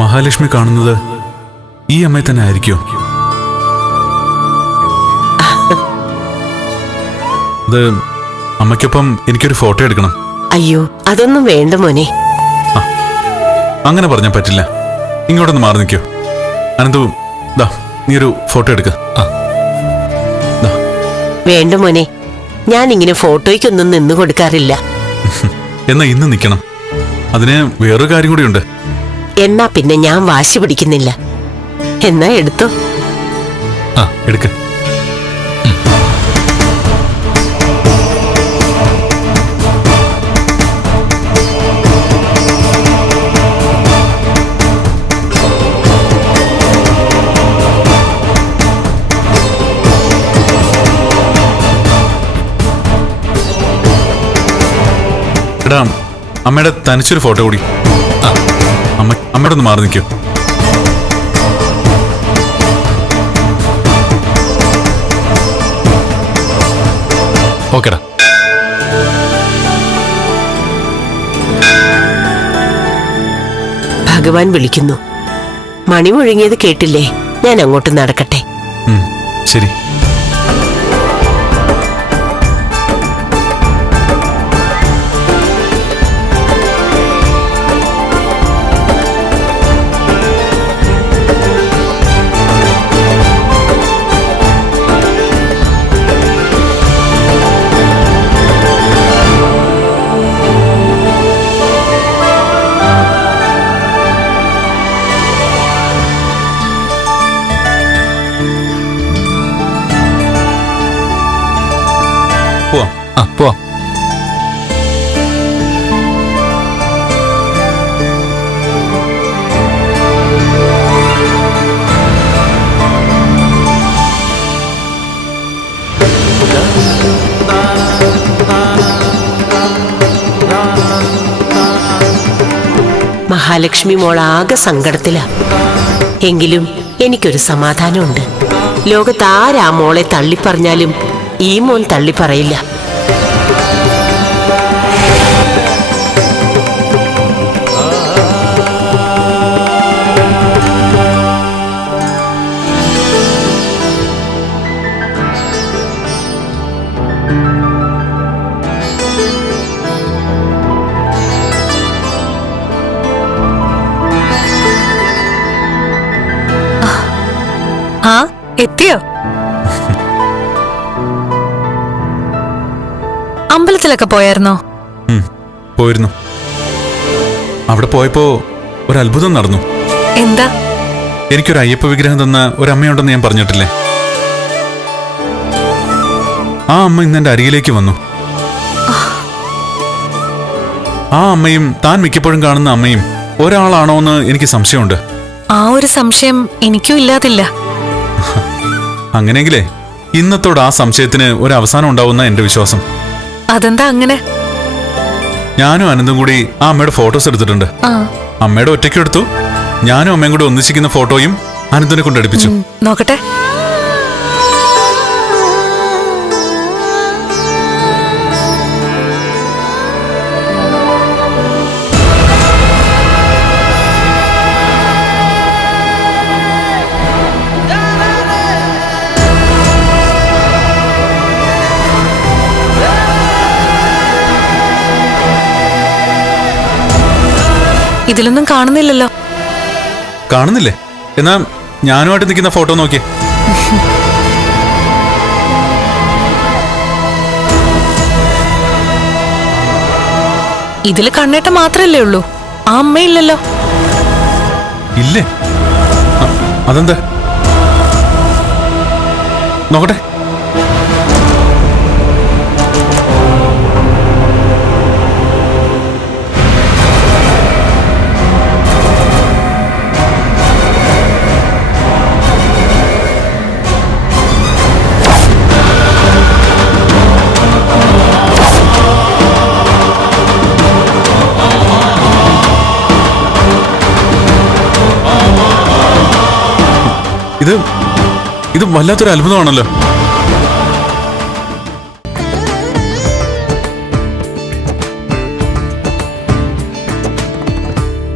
മഹാലക്ഷ്മി കാണുന്നത് ഈ അമ്മയെ തന്നെ ആയിരിക്കോ? അത് അമ്മയ്ക്കൊപ്പം എനിക്കൊരു ഫോട്ടോ എടുക്കണം. അയ്യോ, അതൊന്നും വേണ്ട മോനെ. അങ്ങനെ പറഞ്ഞാൽ പറ്റില്ല. ഇങ്ങോട്ടൊന്ന് മാറി നിൽക്കോ. അനന്തു, ദാ നീ ഒരു ഫോട്ടോ എടുക്ക. വേണ്ട മോനെ, ഞാൻ ഇങ്ങനെ ഫോട്ടോയ്ക്കൊന്നും നിന്ന് കൊടുക്കാറില്ല. എന്നാ ഇന്ന് നിൽക്കണം. അതിന് വേറൊരു കാര്യം കൂടിയുണ്ട്. എന്നാ പിന്നെ ഞാൻ വാശി പിടിക്കുന്നില്ല. എന്നാ എടുത്തോ. എടുക്ക. എടാ, അമ്മയുടെ തനിച്ചൊരു ഫോട്ടോ കൂടി. അമ്മയുടെ ഒന്ന് മാറി നിൽക്കോ. ഓക്കെടാ. ഭഗവാൻ വിളിക്കുന്നു. മണി മുഴങ്ങിയത് കേട്ടില്ലേ? ഞാൻ അങ്ങോട്ട് നടക്കട്ടെ. ശരി. പോവാം. മഹാലക്ഷ്മി മോൾ ആകെ സങ്കടത്തിലാ. എങ്കിലും എനിക്കൊരു സമാധാനമുണ്ട്. ലോകത്ത് ആരാ മോളെ തള്ളിപ്പറഞ്ഞാലും ഈ മോൻ തള്ളിപ്പറയില്ല. എത്തിയോ? അമ്പലത്തിലൊക്കെ പോയായിരുന്നോ? പോയിരുന്നു. അവിടെ പോയപ്പോ ഒരു അത്ഭുതം നടന്നു. എന്താ? എനിക്കൊരു അയ്യപ്പ വിഗ്രഹം തന്ന ഒരു അമ്മയുണ്ടെന്ന് ഞാൻ പറഞ്ഞിട്ടില്ലേ? ആ അമ്മ ഇന്ന് എന്റെ അരികിലേക്ക് വന്നു. ആ അമ്മയും താൻ മിക്കപ്പോഴും കാണുന്ന അമ്മയും ഒരാളാണോ എന്ന് എനിക്ക് സംശയമുണ്ട്. ആ ഒരു സംശയം എനിക്കും ഇല്ലാതില്ല. അങ്ങനെയെങ്കിലേ ഇന്നത്തോട് ആ സംശയത്തിന് ഒരു അവസാനം ഉണ്ടാവുന്ന എന്റെ വിശ്വാസം. അതെന്താ അങ്ങനെ? ഞാനും അനന്തും കൂടി ആ അമ്മയുടെ ഫോട്ടോസ് എടുത്തിട്ടുണ്ട്. അമ്മയുടെ ഒറ്റയ്ക്ക് എടുത്തു. ഞാനും അമ്മയും കൂടി ഒന്നിച്ചിരിക്കുന്ന ഫോട്ടോയും അനന്തിനെ കൊണ്ട് എടുപ്പിച്ചു. നോക്കട്ടെ. ഇതിലൊന്നും കാണുന്നില്ലല്ലോ. കാണുന്നില്ലേ? എന്നാ ഞാനുമായിട്ട് നിൽക്കുന്ന ഫോട്ടോ നോക്കിയേ. ഇതില് കണ്ണേട്ട മാത്രല്ലേ ഉള്ളൂ, ആ അമ്മയില്ലല്ലോ. ഇല്ലേ? അതെന്താ? നോക്കട്ടെ. ഇത് വല്ലാത്തൊരു അത്ഭുതമാണല്ലോ.